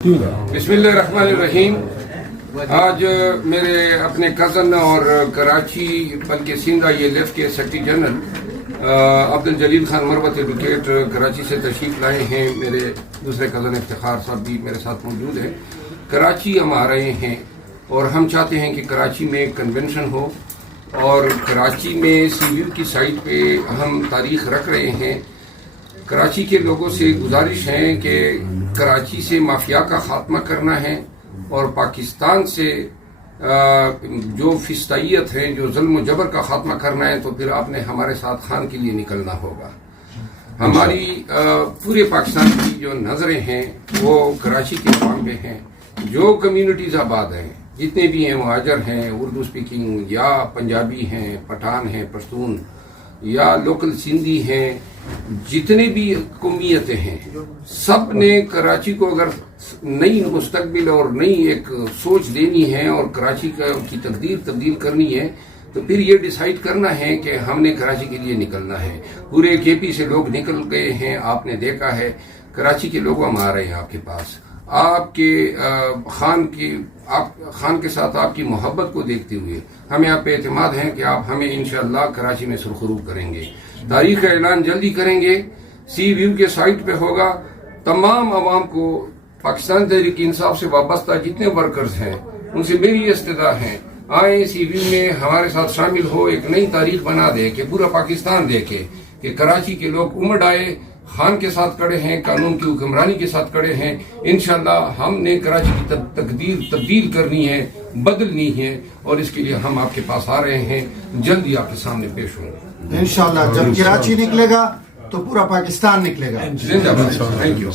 बिस्मिल्लाहिर्रहमानिर्रहीम। आज मेरे अपने कज़न और कराची बल्कि सिंधा ये लेफ्ट के सेक्रेटरी जनरल अब्दुल जलील खान मरवत एडवोकेट कराची से तशरीफ लाए हैं। मेरे दूसरे कज़न इफ्तिखार साहब भी मेरे साथ मौजूद हैं। कराची हम आ रहे हैं और हम चाहते हैं कि कराची में कन्वेंशन हो और कराची में सीव्यू की साइट पे हम तारीख रख रहे हैं। कराची के लोगों से गुजारिश है कि कराची से माफिया का खात्मा करना है और पाकिस्तान से जो फिस्तायत है, जो जुल्म जबर का खात्मा करना है, तो फिर आपने हमारे साथ खान के लिए निकलना होगा। हमारी पूरे पाकिस्तान की जो नज़रें हैं वो कराची के अवाम पे हैं। जो कम्युनिटीज़ आबाद हैं, जितने भी हैं, मुहाजिर हैं, उर्दू स्पीकिंग या पंजाबी हैं, पठान हैं, पश्तून या लोकल सिंधी हैं, जितने भी कौमियतें हैं, सब ने कराची को अगर नई मुस्तकबिल और नई एक सोच देनी है और कराची की तकदीर तब्दील करनी है, तो फिर ये डिसाइड करना है कि हमने कराची के लिए निकलना है। पूरे केपी से लोग निकल गए हैं, आपने देखा है। कराची के लोग हम आ रहे हैं आपके पास। आपके खान के साथ आपकी मोहब्बत को देखते हुए हमें आप पे एतमाद है कि आप हमें इंशाअल्लाह कराची में सुरखरू करेंगे। तारीख का ऐलान जल्दी करेंगे। सी व्यू के साइट पे होगा। तमाम आवाम को पाकिस्तान तहरीक इंसाफ से वाबस्ता जितने वर्कर्स हैं उनसे मेरी इस्तदा है, आए सी व्यू में हमारे साथ शामिल हो, एक नई तारीख बना दे कि पूरा पाकिस्तान देखे कि कराची के लोग उमड़ आए, खान के साथ खड़े हैं, कानून की हुक्मरानी के साथ खड़े हैं। इंशाअल्लाह हमने कराची की तकदीर तब्दील करनी है, बदलनी है और इसके लिए हम आपके पास आ रहे हैं। जल्दी आपके सामने पेश होंगे इंशाअल्लाह। जब कराची निकलेगा तो पूरा पाकिस्तान निकलेगा। जिंदाबाद। Thank you.